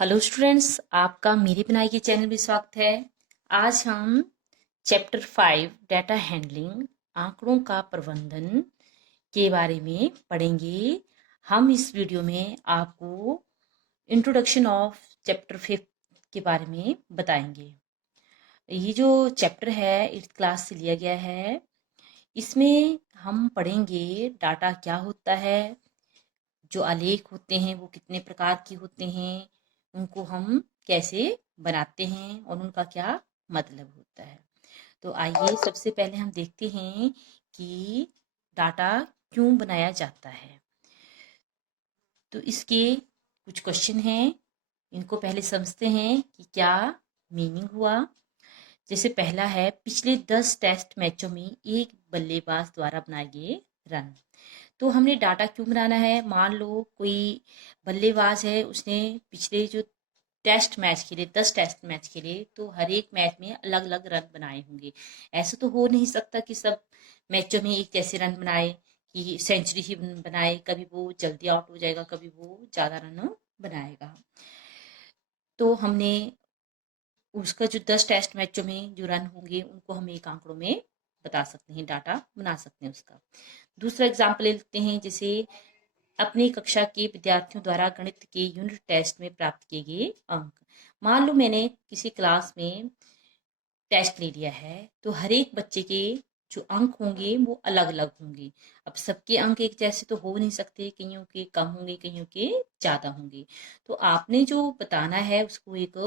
Hello students, आपका मेरी बनाई के चैनल में स्वागत है। आज हम चैप्टर 5 डाटा हैंडलिंग आंकड़ों का प्रबंधन के बारे में पढ़ेंगे। हम इस वीडियो में आपको इंट्रोडक्शन ऑफ चैप्टर 5 के बारे में बताएंगे। ये जो चैप्टर है 8th क्लास से लिया गया है। इसमें हम पढ़ेंगे डाटा क्या होता है, जो आलेख होते हैं वो कितने प्रकार के होते हैं, उनको हम कैसे बनाते हैं और उनका क्या मतलब होता है। तो आइए सबसे पहले हम देखते हैं कि डाटा क्यों बनाया जाता है। तो इसके कुछ क्वेश्चन हैं, इनको पहले समझते हैं कि क्या मीनिंग हुआ। जैसे पहला है, पिछले 10 टेस्ट मैचों में एक बल्लेबाज द्वारा बनाए गए रन। तो हमने डाटा क्यों बनाना है। मान लो कोई बल्लेबाज है, उसने पिछले जो टेस्ट मैच खेले 10 टेस्ट मैच खेले, तो हर एक मैच में अलग अलग रन बनाए होंगे। ऐसा तो हो नहीं सकता कि सब मैचों में एक जैसे रन बनाए, कि सेंचुरी ही बनाए। कभी वो जल्दी आउट हो जाएगा, कभी वो ज़्यादा रन बनाएगा। तो हमने उसका जो 10 टेस्ट मैचों में जो रन होंगे उनको हम एक आंकड़ों में बता सकते हैं, डाटा बना सकते हैं उसका। दूसरा एग्जाम्पल ले लेते हैं, जैसे अपनी कक्षा के विद्यार्थियों द्वारा गणित के यूनिट टेस्ट में प्राप्त किए गए अंक। मान लो मैंने किसी क्लास में टेस्ट ले लिया है, तो हर एक बच्चे के जो अंक होंगे वो अलग अलग होंगे। अब सबके अंक एक जैसे तो हो नहीं सकते, कईयों के कम होंगे, कईयों के ज्यादा होंगे। तो आपने जो बताना है उसको एक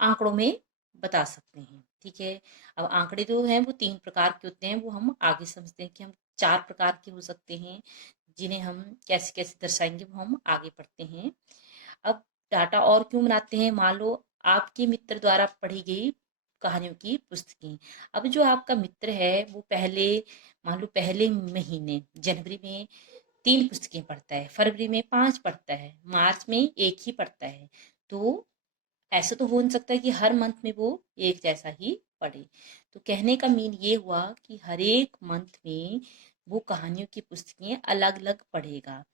आंकड़ों में बता सकते हैं, ठीक है। अब आंकड़े जो हैं वो 3 प्रकार के होते हैं, वो हम आगे समझते हैं कि हम 4 प्रकार के हो सकते हैं, जिन्हें हम कैसे कैसे दर्शाएंगे वो हम आगे पढ़ते हैं। अब डाटा और क्यों बनाते हैं। मान लो आपके मित्र द्वारा पढ़ी गई कहानियों की पुस्तकें। अब जो आपका मित्र है वो पहले, मान लो पहले महीने जनवरी में 3 पुस्तकें पढ़ता है, फरवरी में 5 पढ़ता है, मार्च में 1 ही पढ़ता है। तो ऐसा तो हो नहीं सकता कि हर मंथ में वो एक जैसा ही पढ़े। तो कहने का मीन ये हुआ कि हर एक मंथ में वो कहानियों की पुस्तकें अलग अलग पढ़ेगा।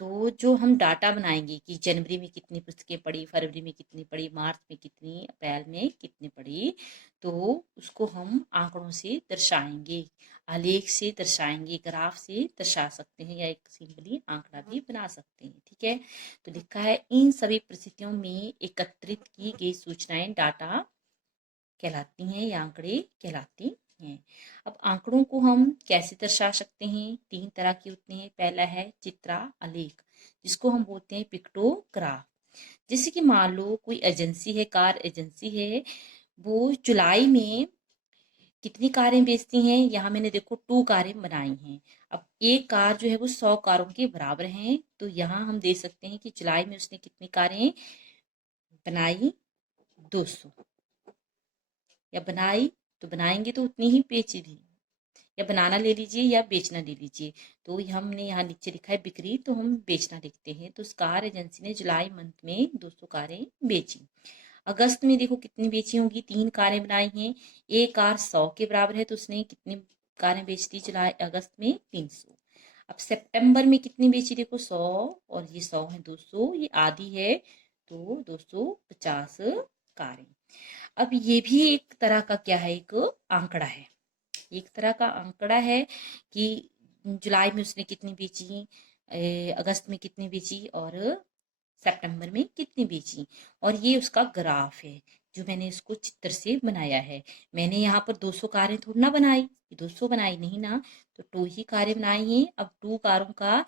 तो जो हम डाटा बनाएंगे कि जनवरी में कितनी पुस्तकें पढ़ी, फरवरी में कितनी पढ़ी, मार्च में कितनी, अप्रैल में कितनी पढ़ी, तो उसको हम आंकड़ों से दर्शाएंगे, आलेख से दर्शाएंगे, ग्राफ से दर्शा सकते हैं, या एक सिंपली आंकड़ा भी बना सकते हैं, ठीक है। तो लिखा है, इन सभी परिस्थितियों में एकत्रित की गई सूचनाएं डाटा कहलाती हैं या आंकड़े कहलाती हैं। अब आंकड़ों को हम कैसे दर्शा सकते हैं। 3 तरह के होते हैं। पहला है चित्रा आलेख, जिसको हम बोलते हैं पिक्टोग्राफ। जैसे कि मान लो कोई एजेंसी है, कार एजेंसी है, वो जुलाई में कितनी कारें बेचती हैं। यहाँ मैंने देखो 2 कारें बनाई हैं। अब एक कार जो है वो 100 कारों के बराबर है। तो यहाँ हम दे सकते हैं कि जुलाई में उसने कितनी कारें बनाई, 200। या बनाई, तो बनाएंगे तो उतनी ही बेची भी। या बनाना ले लीजिए या बेचना ले लीजिए। तो हमने यहाँ नीचे लिखा है बिक्री, तो हम बेचना लिखते हैं। तो उस कार एजेंसी ने जुलाई मंथ में 200 कारें बेची। अगस्त में देखो कितनी बेची होंगी, 3 कारें बनाई हैं। एक कार 100 के बराबर है, तो उसने कितनी कारें बेच दी जुलाई अगस्त में, 300। अब सितंबर में कितनी बेची, देखो 100 और ये 100 है, 200, ये आधी है, तो 250 कारें। अब ये भी एक तरह का क्या है, एक आंकड़ा है। एक तरह का आंकड़ा है कि जुलाई में उसने कितनी बेची, अगस्त में कितनी बेची और सितंबर में कितनी बेची। और ये उसका ग्राफ है जो मैंने इसको चित्र से बनाया है। मैंने यहाँ पर 200 कारें थोड़ी ना बनाई, ये 200 बनाई नहीं ना, तो 2 ही कारें बनाई हैं। अब 2 कारों का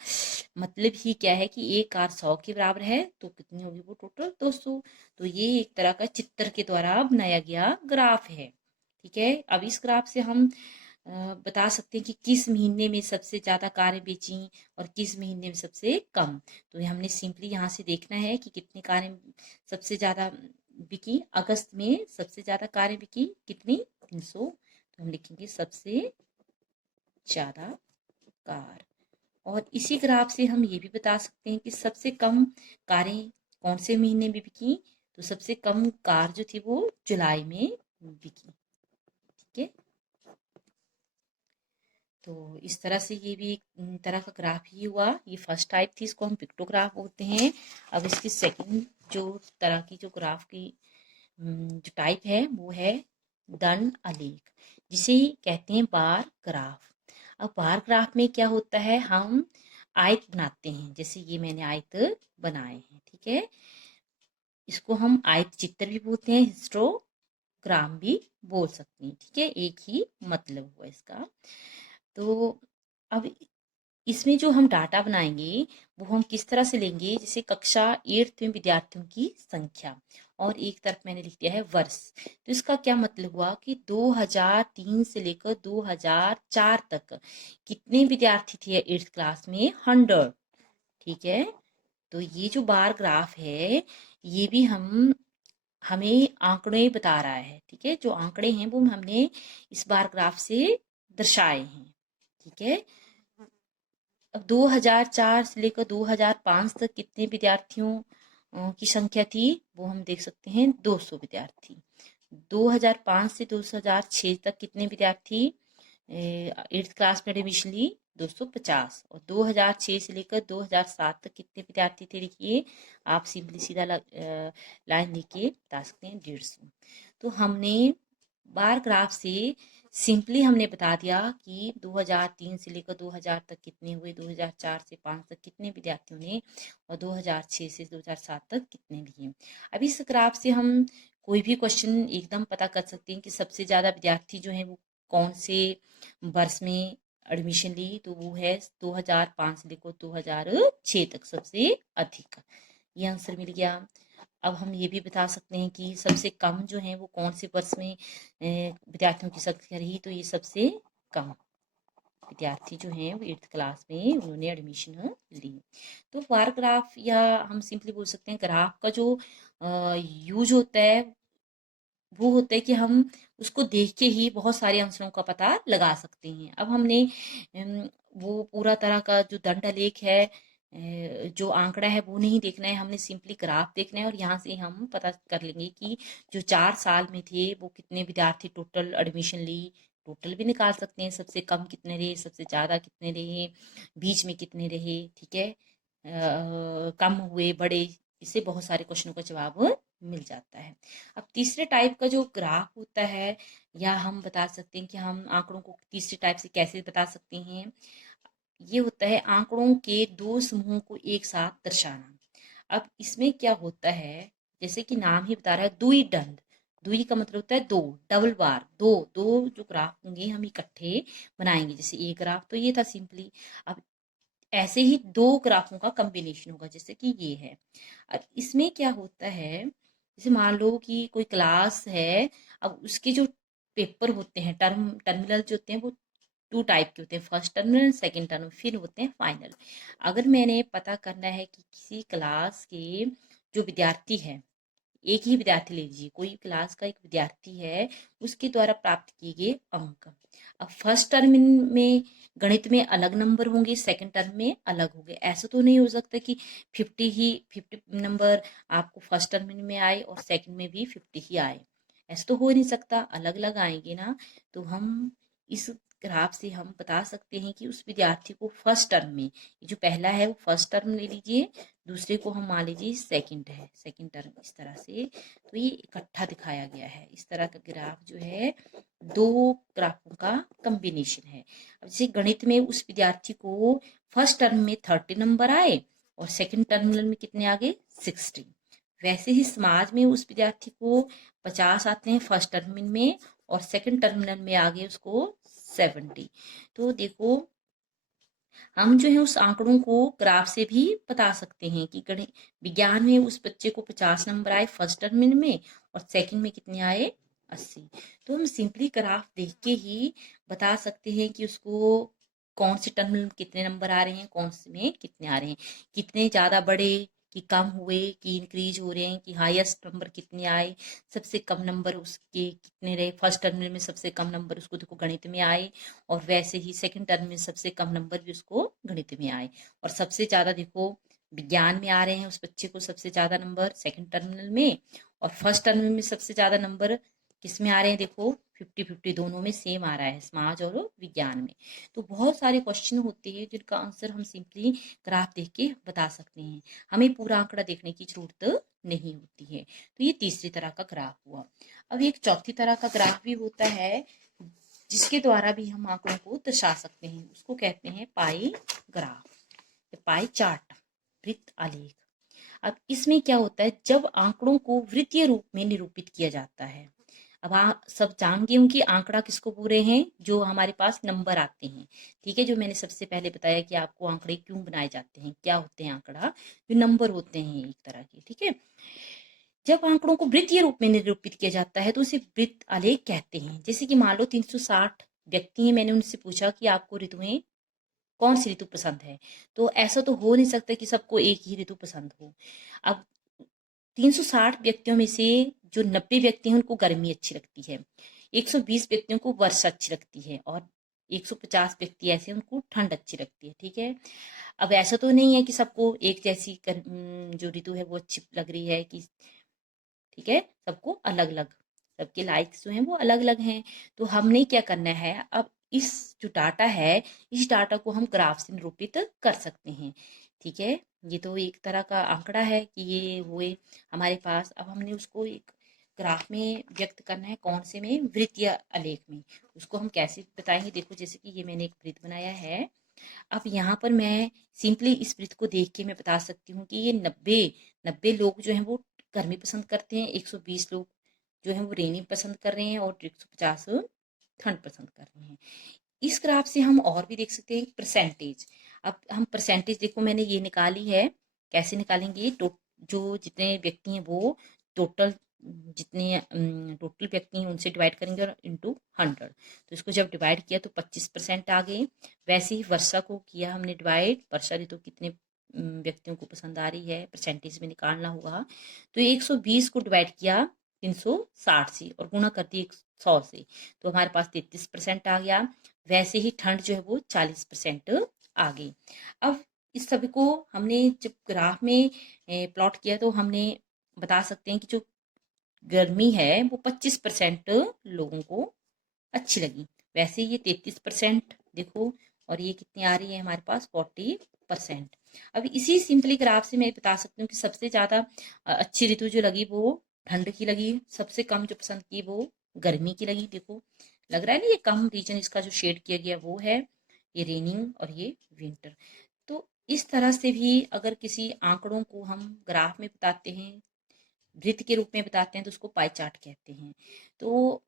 मतलब ही क्या है कि एक कार 100 के बराबर है, तो कितनी होगी वो, टोटल 200। तो ये एक तरह का चित्र के द्वारा बनाया गया ग्राफ है, ठीक है। अब इस ग्राफ से हम बता सकते हैं कि किस महीने में सबसे ज्यादा कारें बेची और किस महीने में सबसे कम। तो हमने सिंपली यहाँ से देखना है कि कितनी कारें सबसे ज्यादा बिकी। अगस्त में सबसे ज्यादा कारें बिकी कितनी, 300। तो हम लिखेंगे सबसे ज्यादा कार। और इसी ग्राफ से हम ये भी बता सकते हैं कि सबसे कम कारें कौन से महीने में बिकी। तो सबसे कम कार जो थी वो जुलाई में बिकी, ठीक है। तो इस तरह से ये भी एक तरह का ग्राफ ही हुआ। ये फर्स्ट टाइप थी, इसको हम पिक्टोग्राफ बोलते हैं। अब इसकी सेकंड जो तरह की जो ग्राफ की जो टाइप है वो है दंड आलेख, जिसे कहते हैं बार ग्राफ। अब बार ग्राफ में क्या होता है, हम आयत बनाते हैं, जैसे ये मैंने आयत बनाए हैं, ठीक है। इसको हम आयत चित्र भी बोलते हैं, हिस्टोग्राम भी बोल सकते हैं, ठीक है, एक ही मतलब हुआ इसका। तो अब इसमें जो हम डाटा बनाएंगे वो हम किस तरह से लेंगे, जैसे कक्षा 8th में विद्यार्थियों की संख्या और एक तरफ मैंने लिख दिया है वर्ष। तो इसका क्या मतलब हुआ कि 2003 से लेकर 2004 तक कितने विद्यार्थी थे 8th क्लास में, 100, ठीक है। तो ये जो बार ग्राफ है ये भी हमें आंकड़े बता रहा है, ठीक है। जो आंकड़े हैं वो हमने इस बार ग्राफ से दर्शाए हैं, ठीक है। अब 2004 से लेकर 2005 तक कितने विद्यार्थियों की संख्या थी, वो हम देख सकते हैं 200 विद्यार्थी। 2005 से 2006 तक कितने विद्यार्थी 8th क्लास में एडमिशन ली, 250। और 2006 से लेकर 2007 तक कितने विद्यार्थी थे, देखिए आप सिंपली सीधा लाइन लेके बता सकते हैं 150। तो हमने बार ग्राफ से सिंपली हमने बता दिया कि 2003 से लेकर 2000 तक कितने हुए, 2004 से 5 तक कितने विद्यार्थियों ने, और 2006 से 2007 तक कितने लिए। अब इस ग्राफ से हम कोई भी क्वेश्चन एकदम पता कर सकते हैं कि सबसे ज़्यादा विद्यार्थी जो हैं वो कौन से वर्ष में एडमिशन ली, तो वो है 2005 से लेकर 2006 तक सबसे अधिक, ये आंसर मिल गया। अब हम ये भी बता सकते हैं कि सबसे कम जो है वो कौन से वर्ष में विद्यार्थियों की संख्या रही, तो ये सबसे कम विद्यार्थी जो हैं वो 8th क्लास में उन्होंने एडमिशन ली। तो बार ग्राफ, या हम सिंपली बोल सकते हैं ग्राफ का जो यूज होता है वो होता है कि हम उसको देख के ही बहुत सारे आंसरों का पता लगा सकते हैं। अब हमने वो पूरा तरह का जो दंड आलेख है, जो आंकड़ा है वो नहीं देखना है, हमने सिंपली ग्राफ देखना है, और यहाँ से हम पता कर लेंगे कि जो 4 साल में थे वो कितने विद्यार्थी टोटल एडमिशन ली, टोटल भी निकाल सकते हैं, सबसे कम कितने रहे, सबसे ज़्यादा कितने रहे, बीच में कितने रहे, ठीक है, कम हुए, बड़े, इससे बहुत सारे क्वेश्चनों का जवाब मिल जाता है। अब तीसरे टाइप का जो ग्राफ होता है, या हम बता सकते हैं कि हम आंकड़ों को तीसरे टाइप से कैसे बता सकते हैं, ये होता है आंकड़ों के दो समूहों को एक साथ दर्शाना। अब इसमें क्या होता है, जैसे कि नाम ही बता रहा है दुई दंड, दुई का मतलब होता है दो, डबल बार, दो दो जो ग्राफ होंगे हम इकट्ठे बनाएंगे, जैसे एक ग्राफ तो ये था सिंपली। अब ऐसे ही दो ग्राफों का कॉम्बिनेशन होगा, जैसे कि ये है। अब इसमें क्या होता है, जैसे मान लो कि कोई क्लास है, अब उसके जो पेपर होते हैं, टर्मिनल जो होते हैं वो 2 टाइप के होते हैं, फर्स्ट टर्मिनल, सेकंड टर्मिनल, फिर होते हैं फाइनल। अगर मैंने पता करना है कि किसी क्लास के जो विद्यार्थी है, एक ही विद्यार्थी ले लीजिए, कोई क्लास का एक विद्यार्थी है, उसके द्वारा प्राप्त किए गए अंक। अब फर्स्ट टर्म में गणित में अलग नंबर होंगे, सेकंड टर्म में अलग होंगे। ऐसा तो नहीं हो सकता कि 50 नंबर आपको फर्स्ट टर्म में आए और सेकंड में भी 50 ही आए, ऐसा तो हो नहीं सकता, अलग अलग आएंगे ना। तो हम इस ग्राफ से हम बता सकते हैं कि उस विद्यार्थी को फर्स्ट टर्म में, ये जो पहला है वो फर्स्ट टर्म ले लीजिए, दूसरे को हम मान लीजिए सेकंड है, सेकंड टर्म, इस तरह से। तो ये इकट्ठा दिखाया गया है, इस तरह का ग्राफ जो है दो ग्राफों का कॉम्बिनेशन है। अब जैसे गणित में उस विद्यार्थी को फर्स्ट टर्म में 30 नंबर आए और सेकंड टर्मिनल में कितने आ गए, 60, वैसे ही समाज में उस विद्यार्थी को 50 आते हैं फर्स्ट टर्मिनल में, और सेकंड टर्मिनल में आ गए उसको 70। तो देखो हम जो है उस आंकड़ों को ग्राफ से भी बता सकते हैं कि गणित विज्ञान में उस बच्चे को 50 नंबर आए फर्स्ट टर्म में, और सेकंड में कितने आए, 80। तो हम सिंपली ग्राफ देख के ही बता सकते हैं कि उसको कौन से टर्म में कितने नंबर आ रहे हैं, कौन से में कितने आ रहे हैं, कितने ज़्यादा बढ़े कि कम हुए कि इंक्रीज हो रहे हैं, कि हाईएस्ट नंबर कितने आए, सबसे कम नंबर उसके कितने रहे, फर्स्ट टर्मिनल में सबसे कम नंबर उसको देखो गणित में आए, और वैसे ही सेकंड टर्म में सबसे कम नंबर भी उसको गणित में आए, और सबसे ज़्यादा देखो विज्ञान में आ रहे हैं उस बच्चे को सबसे ज़्यादा नंबर सेकंड टर्मिनल में, और फर्स्ट टर्मिनल में सबसे ज़्यादा नंबर किस में आ रहे हैं, देखो 50-50 दोनों में सेम आ रहा है, समाज और विज्ञान में। तो बहुत सारे क्वेश्चन होते हैं जिनका आंसर हम सिंपली ग्राफ देख के बता सकते हैं, हमें पूरा आंकड़ा देखने की जरूरत नहीं होती है। तो ये तीसरी तरह का ग्राफ हुआ। अब एक चौथी तरह का ग्राफ भी होता है जिसके द्वारा भी हम आंकड़ों को दर्शा सकते हैं, उसको कहते हैं पाई ग्राफ, पाई चार्ट, वृत्त आलेख। अब इसमें क्या होता है, जब आंकड़ों को वृत्तीय रूप में निरूपित किया जाता है। अब आप सब जान गए होंगे आंकड़ा किसको बोल रहे हैं, जो हमारे पास नंबर आते हैं, ठीक है। जो मैंने सबसे पहले बताया कि आपको आंकड़े क्यों बनाए जाते हैं, क्या होते हैं आंकड़ा, जो नंबर होते हैं एक तरह के, ठीक है। जब आंकड़ों को वृत्तीय रूप में निरूपित किया जाता है तो उसे वृत्त आलेख कहते हैं। जैसे कि मान लो 360 व्यक्ति हैं, मैंने उनसे पूछा कि आपको ऋतुएं कौन सी ऋतु पसंद है, तो ऐसा तो हो नहीं सकता कि सबको एक ही ऋतु पसंद हो। अब 360 व्यक्तियों में से जो 90 व्यक्ति हैं उनको गर्मी अच्छी लगती है, 120 व्यक्तियों को वर्षा अच्छी लगती है, और 150 व्यक्ति ऐसे उनको ठंड अच्छी लगती है, ठीक है। अब ऐसा तो नहीं है कि सबको एक जैसी जो ऋतु है वो अच्छी लग रही है कि, ठीक है, सबको अलग अलग, सबके लाइक्स जो हैं वो अलग अलग हैं। तो हमने क्या करना है, अब इस जो डाटा है, इस डाटा को हम ग्राफ से निरूपित कर सकते हैं, ठीक है। ये तो एक तरह का आंकड़ा है कि ये हुए हमारे पास। अब हमने उसको एक ग्राफ में व्यक्त करना है, कौन से में, वृत्तीय आलेख में। उसको हम कैसे बताएंगे, देखो जैसे कि ये मैंने एक वृत्त बनाया है। अब यहाँ पर मैं सिंपली इस वृत्त को देख के मैं बता सकती हूँ कि ये 90 लोग जो हैं वो गर्मी पसंद करते हैं, 120 लोग जो हैं वो रेनी पसंद कर रहे हैं, और 150 ठंड पसंद कर रहे हैं। इस ग्राफ से हम और भी देख सकते हैं परसेंटेज। अब हम परसेंटेज, देखो मैंने ये निकाली है, कैसे निकालेंगे, जो जितने व्यक्ति हैं वो टोटल, जितने टोटल व्यक्ति हैं उनसे डिवाइड करेंगे और इंटू 100। तो इसको जब डिवाइड किया तो 25% आ गए। वैसे ही वर्षा को किया हमने डिवाइड, वर्षा ऋतु कितने व्यक्तियों को पसंद आ रही है परसेंटेज में निकालना होगा। तो 120 को डिवाइड किया 360 से और गुणा कर दिया 100 से, तो हमारे पास 33% आ गया। वैसे ही ठंड जो है वो 40% आ गई। अब इस सभी को हमने जब ग्राफ में प्लॉट किया तो हमने बता सकते हैं कि जो गर्मी है वो 25% लोगों को अच्छी लगी। वैसे ये 33% देखो, और ये कितनी आ रही है हमारे पास 40%। अब इसी सिंपली ग्राफ से मैं बता सकती हूँ कि सबसे ज्यादा अच्छी ऋतु जो लगी वो ठंड की लगी, सबसे कम जो पसंद की वो गर्मी की लगी। देखो लग रहा है ना, ये कम रीजन इसका जो शेड किया गया वो है, ये रेनिंग और ये विंटर। तो इस तरह से भी अगर किसी आंकड़ों को हम ग्राफ में बताते हैं, वृत्त के रूप में बताते हैं, तो उसको पाई चार्ट कहते हैं। तो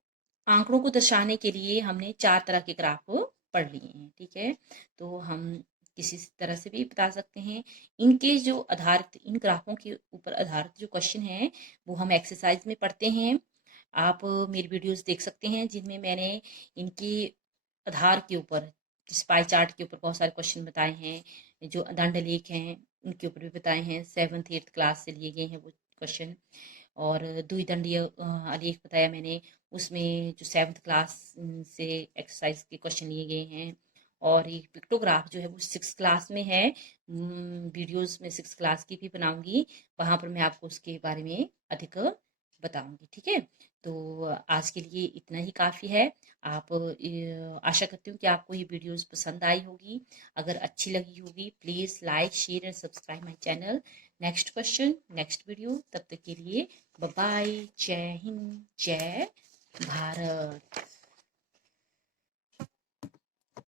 आंकड़ों को दर्शाने के लिए हमने 4 तरह के ग्राफ पढ़ लिए हैं, ठीक है। तो हम किसी तरह से भी बता सकते हैं। इनके जो आधारित, इन ग्राफों के ऊपर आधारित जो क्वेश्चन है वो हम एक्सरसाइज में पढ़ते हैं। आप मेरी वीडियोस देख सकते हैं जिनमें मैंने इनके आधार के ऊपर, जिस पाई चार्ट के ऊपर बहुत सारे क्वेश्चन बताए हैं, जो दंड लेख हैं उनके ऊपर भी बताए हैं, 7th 8th क्लास से लिए गए हैं वो क्वेश्चन। और द्विदंडीय आलेख बताया मैंने, उसमें जो 7th क्लास से एक्सरसाइज के क्वेश्चन लिए गए हैं। और ये पिक्टोग्राफ जो है वो 6th क्लास में है। वीडियोस में 6th क्लास की भी बनाऊंगी, वहां पर मैं आपको उसके बारे में अधिक बताऊंगी, ठीक है। तो आज के लिए इतना ही काफ़ी है। आप आशा करती हूँ कि आपको ये वीडियोस पसंद आई होगी। अगर अच्छी लगी होगी please like share and subscribe my channel. Next question next video, तब तक के लिए बाय बाय। जय हिंद, जय भारत।